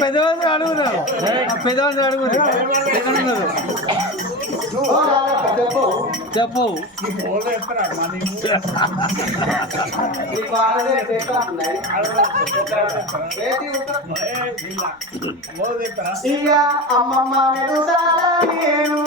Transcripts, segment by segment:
పెద్దవాళ్ళు అడుగుతారు పెద్దవాళ్ళు అడుగుతారు చెప్పు ఇక అమ్మమ్మ నేను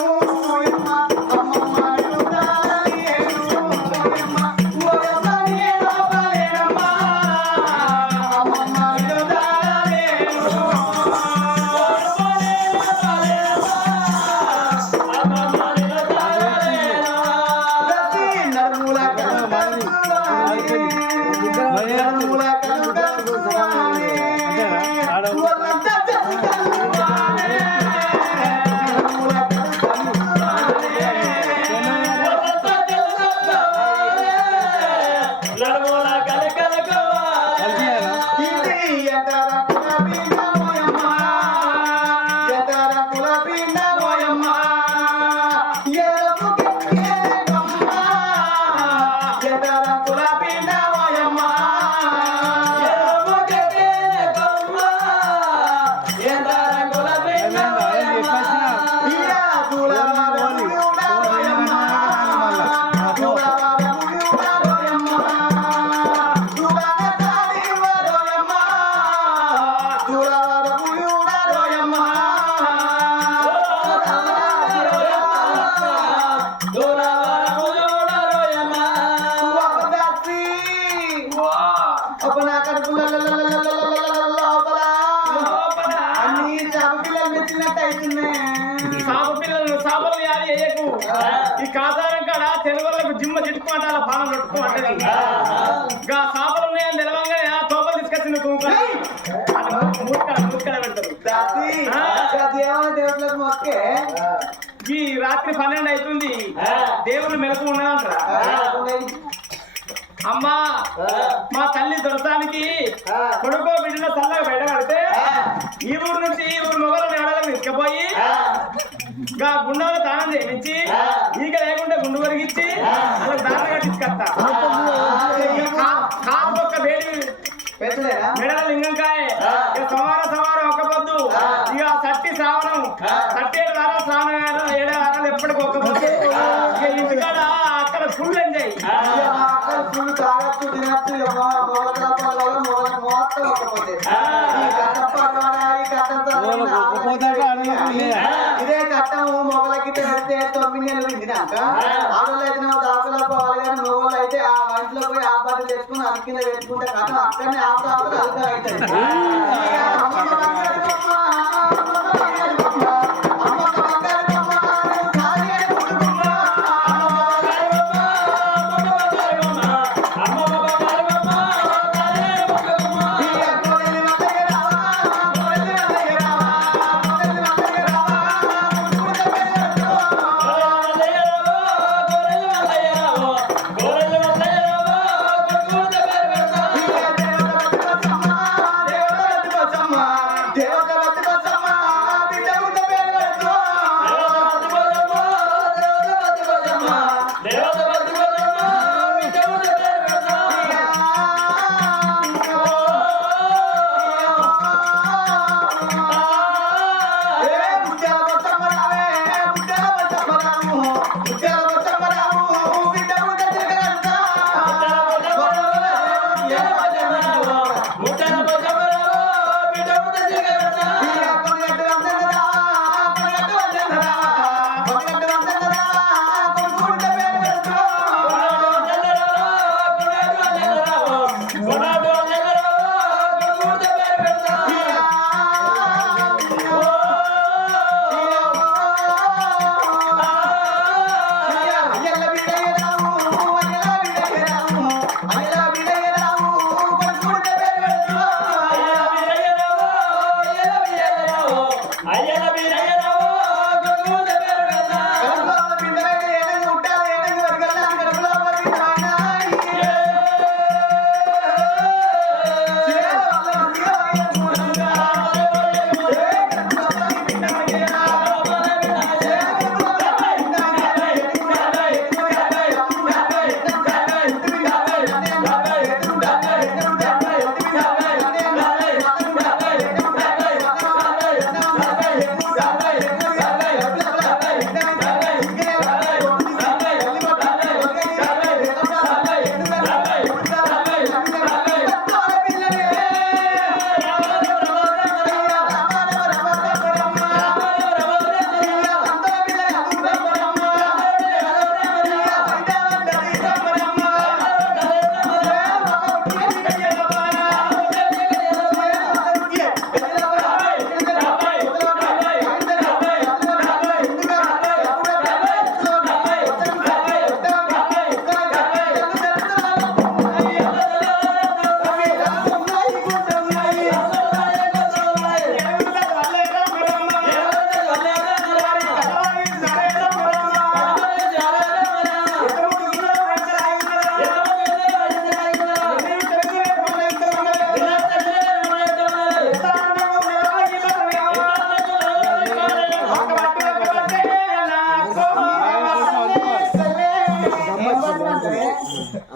ఈ కాసారం కాడ తెలుగులకు జిమ్మ చిట్టుకుంటా పానం పెట్టుకోమంటది ఇంకా చేపలు ఉన్నాయని తెలవంగానే ఆ తోపలు తీసుకొచ్చింది ముక్కడ పెడతారు ఈ రాత్రి 12 అవుతుంది దేవుడు మెలకు ఉన్నదంటారా అమ్మా మా తల్లి దొరసానికి కొడుకో బిడ్డలో చల్లగా బయట పడితే ఈ ఊరు నుంచి ఈ ఊరు మొగలను ఎడలను తీసుకుపోయి గా గుండాలు దానం చేయించి ఈక లేకుండా గుండు వరిగించి అలా దానం కట్టించుకొస్తా కాపు ఒక్క వేడి మెడల లింగంకాయ సోమవారం ఒక్క పొద్దు ఇక సట్టి శ్రావణం 7 వారాలు శ్రావణం 7 వారాలు ఎప్పటికి ఒక్క పొద్దు ఇక ఇంటికాడ అక్కడ ఫుల్ ఎంజాయ్ ఫుల్ తాగచ్చు తినచ్చు ఇదే కట్టము మొగలకి తెలిస్తే 9 నెలలు తినాక ఆడలు అయితే దాతల పోవాలి కానీ మొగలు అయితే ఆ వంటలో పోయి ఆ బట్టలు తెచ్చుకుని అది కింద పెట్టుకుంటే కథ అక్కడనే ఆపదాపలు అలుగా అవుతుంది దేవత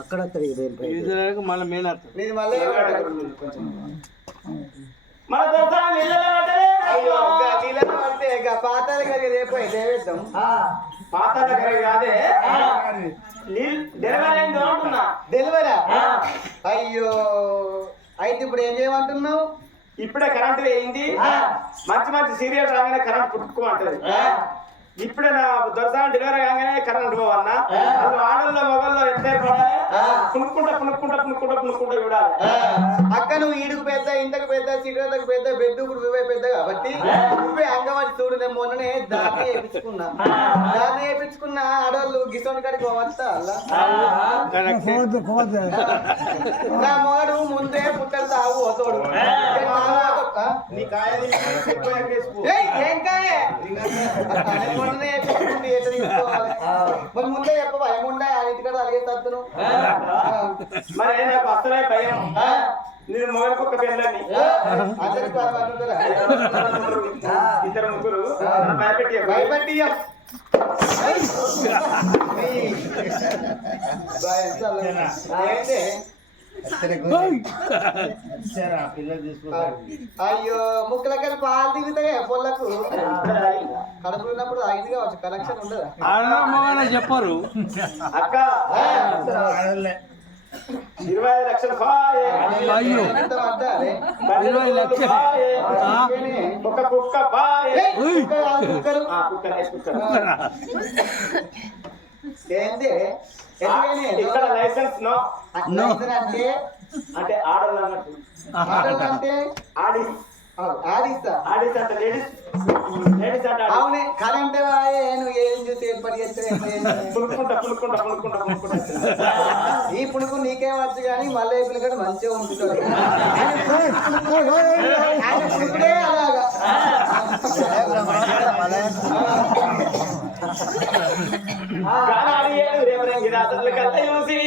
అక్కడ మళ్ళీ మెయిన్ నేను మళ్ళీ కొంచెం మన దొరసాని నీళ్ళలో పడ్డదే. అయ్యో నీళ్ళలో పడితే పాతాల గారి రేపు దేవేద్దాం పాతాల గరి కాదే డెలివరీ అయింది అంటున్నా. డెలివరా అయ్యో అయితే ఇప్పుడు ఏం చేయమంటున్నావు ఇప్పుడే కరెంట్ వేయింది, మంచి మంచి సీరియల్ రాగానే కరెంట్ పుట్టుకోమంటది. ఇప్పుడే నా దొరసాని డెలివరీ కాగానే కరెంట్ పోవన్నా. వాళ్ళు ఆడల్లో మొగల్లో ఎట్లా పడాలి, పునుక్కుంటా చూడాలి. అక్క నువ్వు ఈడుకు పెద్ద ఇంతకు పెద్ద సిగరెట్లకు పెద్ద బెడ్ నువ్వే పెద్ద కాబట్టి నువ్వే అంగవాడి చూడు. నేను మొన్ననే దాన్ని వేయించుకున్నా ఆడవాళ్ళు గిసోని కాడికి పోవచ్చా నా మొగడు ముందే పుట్టలు తాగు పోతాడు. ఏం కాయ మొన్ననే వేయించుకుంటే ఎట్లా తీసుకోవాలి మరి ముందే చెప్పవా ఏముండే ఆ ఇంటికాడ అలాగే తద్దును. మరి నాకు అసలే భయం, నేను మొగలకు ఒక పిల్లని అందరికి ఇద్దరు ముగ్గురు భయపెట్టి భయపెట్టి అయ్యో ముక్కలకి పాలు దిగుతాయి పొల్లకు కడుపు ఉన్నప్పుడు అయింది కావచ్చు కలెక్షన్ ఉండదా చెప్పరు అక్క 25 లక్షలు బాయ్. అయ్యో ఎంత పడ్డారే 20 లక్షలు ఒక కుక్క బాయ్. కుక్కరు ఏంటి ఇక్కడ లైసెన్స్ నో అంటే అంటే ఆడలు అన్నట్టు. అంటే ఆడిస్ ఆడిస్తా ఆడిస్ అంటే లేడీస్ అంటే అవునే కరెంట్ నువ్వు ఏం చూసి ఏర్పాటు చేస్తే పులుక్కుంటా ఈ పుణుకు నీకేం వచ్చు కానీ మళ్ళీ పిల్లగాడు మంచిగా ఉంటుంది. ఆయన పుణుకుడే అలాగా రేపు రంగి రాత్రులు కల్లా చూసి